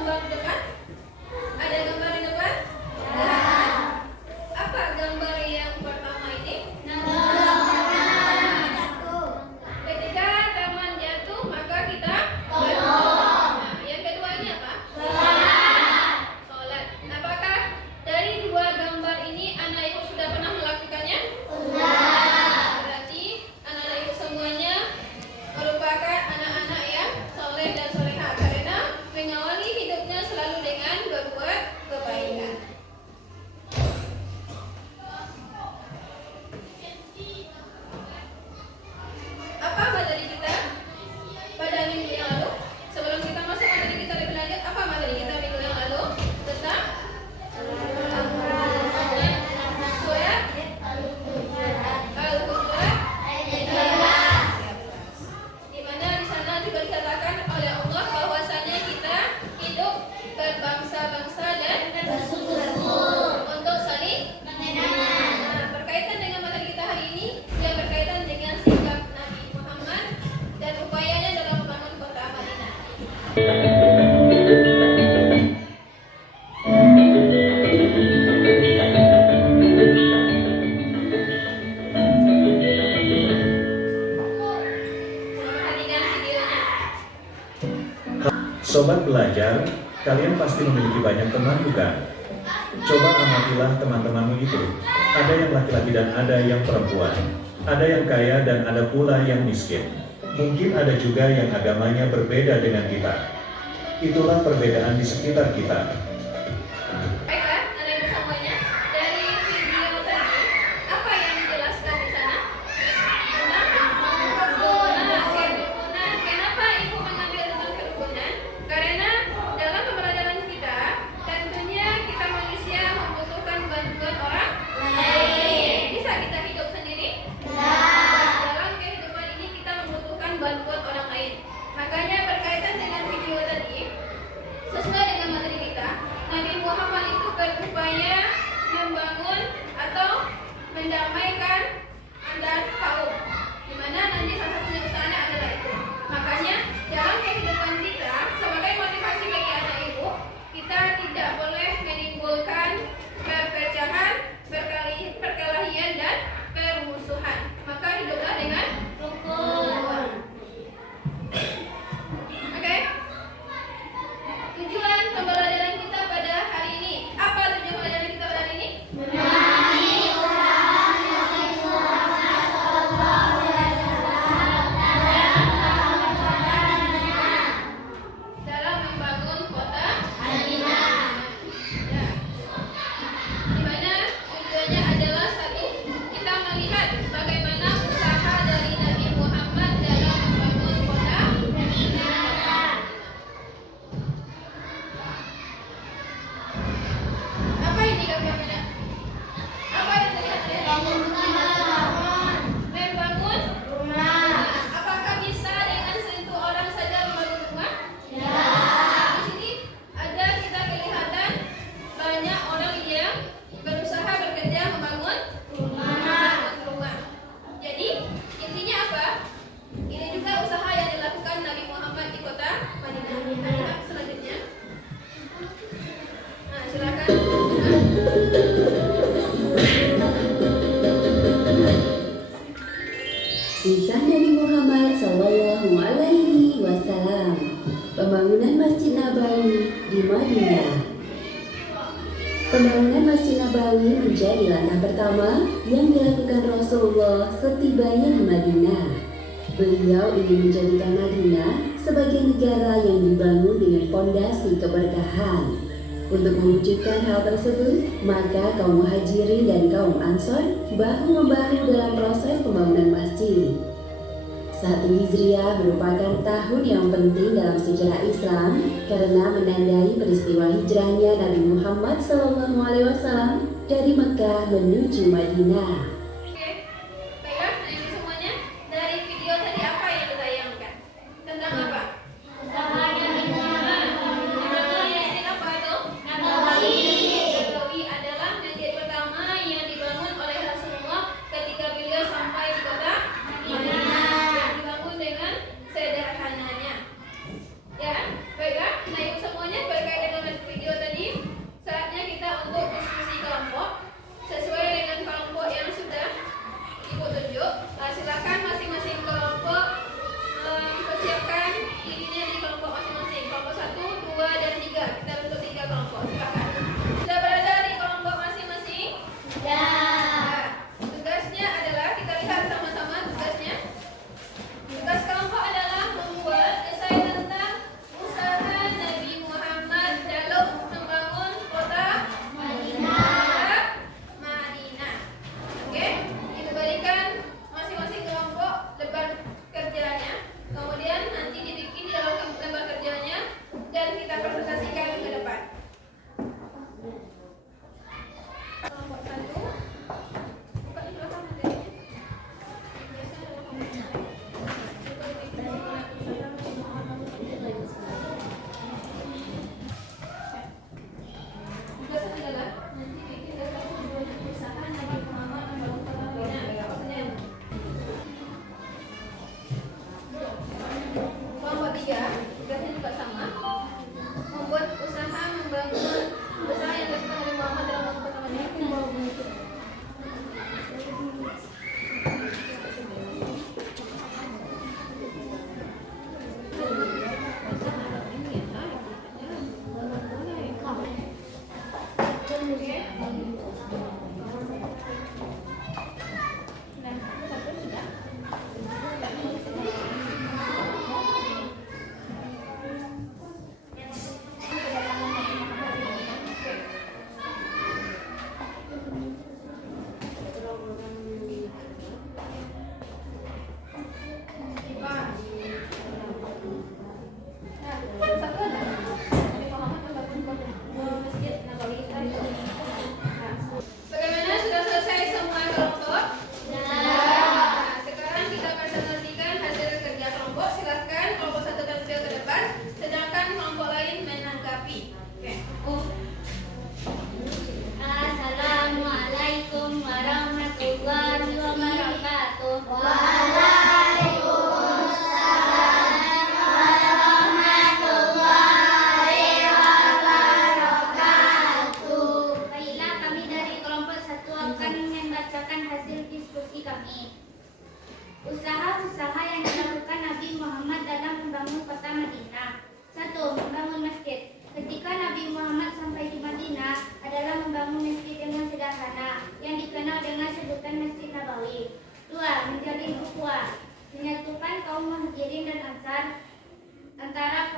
gambar di depan? Ada gambar di depan? Apa gambar yang pertama ini? Ketika taman jatuh, maka kita berdoa. Nah, yang kedua ini apa? Sholat. Apakah dari dua gambar ini anak ibu sudah pernah melakukannya? Berarti anak ibu semuanya merupakan anak-anak yang soleh dan soleha karena mengawali hidupnya selalu dengan berbuat kebaikan. Apa materi kita pada minggu yang lalu? Sebelum kita masuk materi kita lebih lanjut, apa materi kita minggu yang lalu? Tentang surat Al-Hujurat di mana di sana juga dikatakan oleh Allah bahwasanya kita hidup berbangsa-bangsa dan untuk saling mengenal. Nah, berkaitan dengan materi kita hari ini yang berkaitan dengan sikap Nabi Muhammad dan upayanya dalam membangun kota Madinah. Perhatikan videonya. Sobat belajar, kalian pasti memiliki banyak teman bukan? Coba amatilah teman-temanmu itu. Ada yang laki-laki dan ada yang perempuan. Ada yang kaya dan ada pula yang miskin. Mungkin ada juga yang agamanya berbeda dengan kita. Itulah perbedaan di sekitar kita. Baiklah, anak ibu semuanya, dari video tadi apa yang dijelaskan di sana? Tentang kerukunan. Kenapa ibu mengambil tentang kerukunan? Karena dalam pembelajaran kita, tentunya kita manusia membutuhkan bantuan orang lain. Bisa kita hidup sendiri? Dalam kehidupan ini kita membutuhkan bantuan orang lain. Makanya berkaitan dengan video tadi, sesuai dengan materi kita, Nabi Muhammad itu berupaya membangun atau mendamaikan antar kaum, di mana nanti salah satunya usahanya adalah itu. Makanya dalam kehidupan kita sebagai motivasi bagi anak ibu, kita tidak boleh menimbulkan perpecahan, perkelahian dan permusuhan. Maka hiduplah dengan rukun. Oke? Tujuan pembelajaran kita pada hari ini. Apa tujuan pembelajaran kita pada hari ini? Dalam membangun kota Madinah. Ya. Di mana tujuannya adalah satu, kita melihat bagaimana usaha dari Nabi Muhammad dalam membangun kota Madinah. Apa ini gambarnya? Apa yang terlihat dari membangun rumah. Apakah bisa dengan sentuh orang saja membangun rumah? Di sini ada kita kelihatan banyak orang yang berusaha bekerja membangun rumah. Jadi intinya apa? Ini juga usaha yang dilakukan Nabi Muhammad di kota Madinah. Nah, selanjutnya. Nah, silakan. Kisah Nabi Muhammad Sallallahu Alaihi Wasallam, pembangunan Masjid Nabawi di Madinah. Pembangunan Masjid Nabawi menjadi langkah pertama yang dilakukan Rasulullah setibanya di Madinah. Beliau ingin menjadikan Madinah sebagai negara yang dibangun dengan fondasi keberkahan. Untuk mewujudkan hal tersebut, maka kaum muhajirin dan kaum ansor bahu-membahu dalam proses pembangunan masjid. 1 Hijriah merupakan tahun yang penting dalam sejarah Islam karena menandai peristiwa hijrahnya Nabi Muhammad SAW dari Mekah menuju Madinah. Oke. Baiklah, nah ini semuanya. Dari video tadi apa yang ditayangkan? Tentang apa? Masjid apa itu? Nabawi adalah masjid pertama yang dibangun oleh Rasulullah ketika beliau sampai di kota Madinah. Yang dibangun dengan sederhananya. Ya, baiklah. Nah, ibu semuanya berkaitan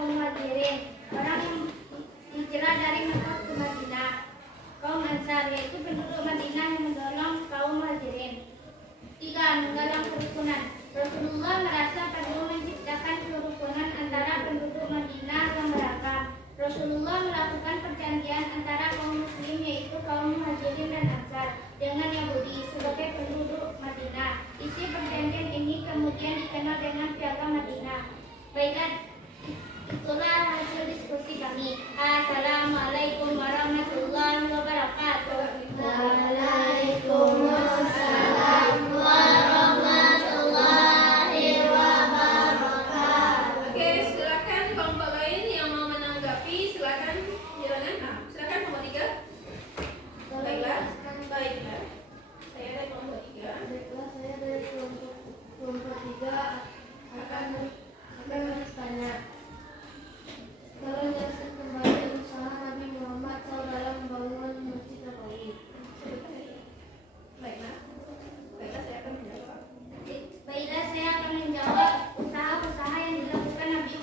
kaum Muhajirin, orang yang hijrah dari Mekah ke Madinah. Kaum Ansar, yaitu penduduk Madinah yang mendorong kaum Muhajirin. 3. Menggalang kerukunan. Rasulullah merasa perlu menciptakan kerukunan antara penduduk Madinah yang beragam. Rasulullah melakukan perjanjian antara kaum muslim yaitu kaum Muhajirin dan Ansar dengan Yahudi sebagai penduduk Madinah. Isi perjanjian ini kemudian dikenal dengan Piagam Madinah. Baiklah, itulah hasil diskusi kami. Assalamualaikum warahmatullahi wabarakatuh. Waalaikumsalam warahmatullahi wabarakatuh. Oke, silakan kelompok lain yang mau menanggapi, silakan silakan. Silakan nomor 3. Baiklah. Saya dari kelompok 3. Saya dari kelompok 3 akan bertanya. Kalau jelaskan kembali usaha Nabi Muhammad SAW dalam membangun Masjid Nabawi. Baiklah, saya akan menjawab. Baiklah, saya akan menjawab usaha-usaha yang dilakukan Nabi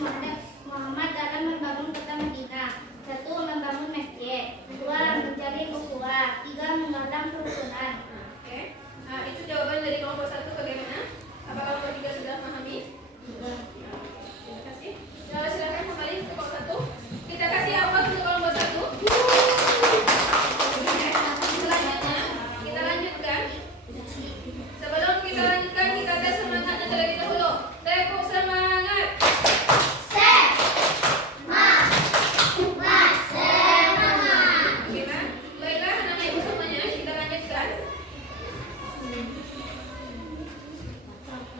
Muhammad dalam membangun kota Madinah. 1. Membangun masjid. 2. Menjalin ukhuwah. 3. menggalang kerukunan. Oke. Nah, itu jawaban dari kelompok 1 bagaimana? Apakah kelompok 3 sudah memahami? Terima kasih. Silakan kembali ke kelompok 1. Kita kasih aplaus untuk kelompok 1. Selanjutnya, kita lanjutkan. Sebelum kita lanjutkan, kita tes semangatnya terlebih dahulu. Tepuk semangat. Bagaimana? Baiklah, anak ibu semuanya, kita lanjutkan.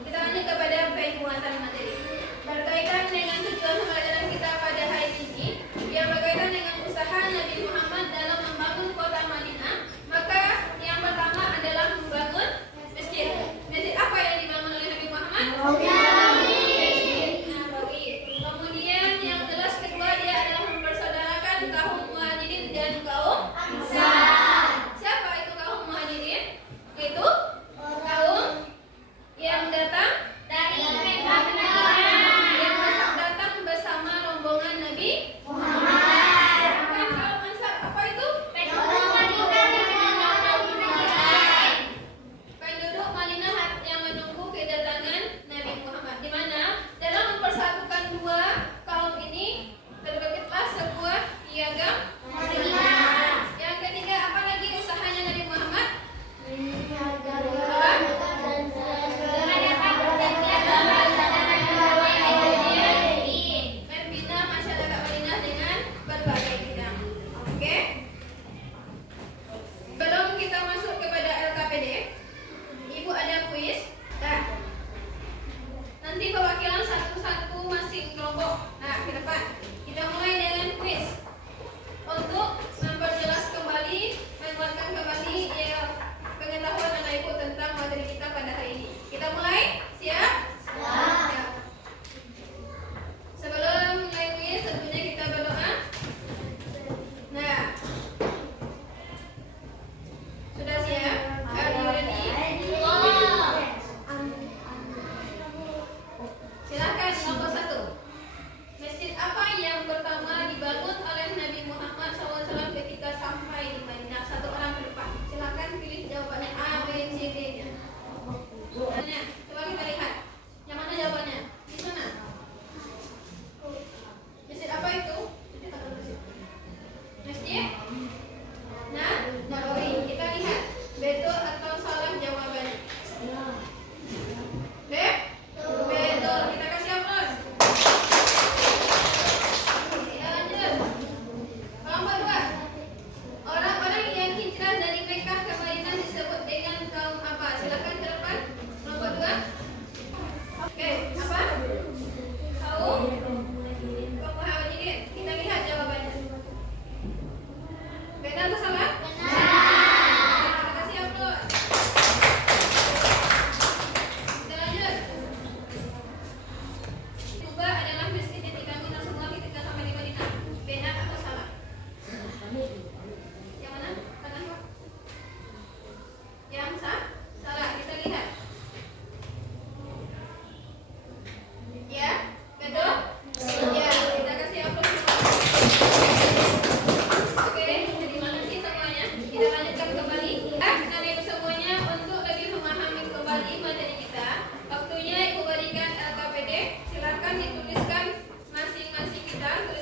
Kita lanjut kepada penguatan materi berkaitan dengan tujuan pembelajaran kita pada hari ini yang berkaitan dengan usaha Nabi Muhammad dalam membangun kota Madinah. Maka yang pertama adalah membangun masjid. Masjid apa yang dibangun oleh Nabi Muhammad? Masjid Nabawi. Kemudian yang jelas kedua dia adalah mempersaudarakan kaum Muhajirin dan kaum Ansar. Siapa itu kaum Muhajirin? Itu kaum yang datang dari Mekah ke Madinah, yang datang bersama rombongan Nabi Muhammad. Sedangkan kaum Ansar apa itu? Penduduk Madinah yang menunggu kedatangan Nabi Muhammad. Di mana dalam mempersatukan dua kaum ini terbitlah sebuah piagam Madinah. Yang ketiga, apa lagi usahanya Nabi Muhammad? Membina masyarakat Madinah dengan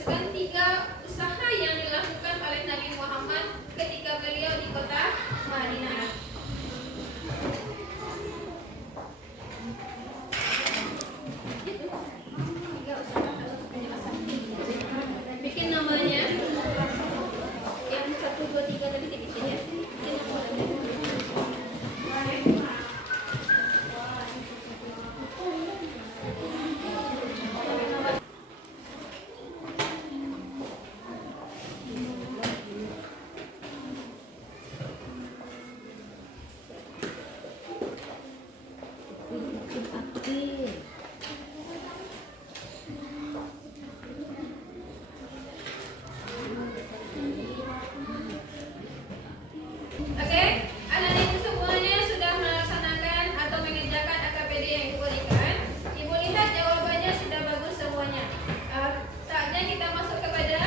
menjelaskan 3 usaha yang dilakukan oleh Nabi Muhammad ketika beliau di kota Madinah. Itu 3 usaha atau penjelasan. Bikin namanya yang 1, 2, 3 tadi dibikin ya. Bikin namanya. Oke, anak-anak ibu semuanya sudah melaksanakan atau mengerjakan AKPD yang ibu berikan. Ibu lihat jawabannya sudah bagus semuanya. Saatnya kita masuk kepada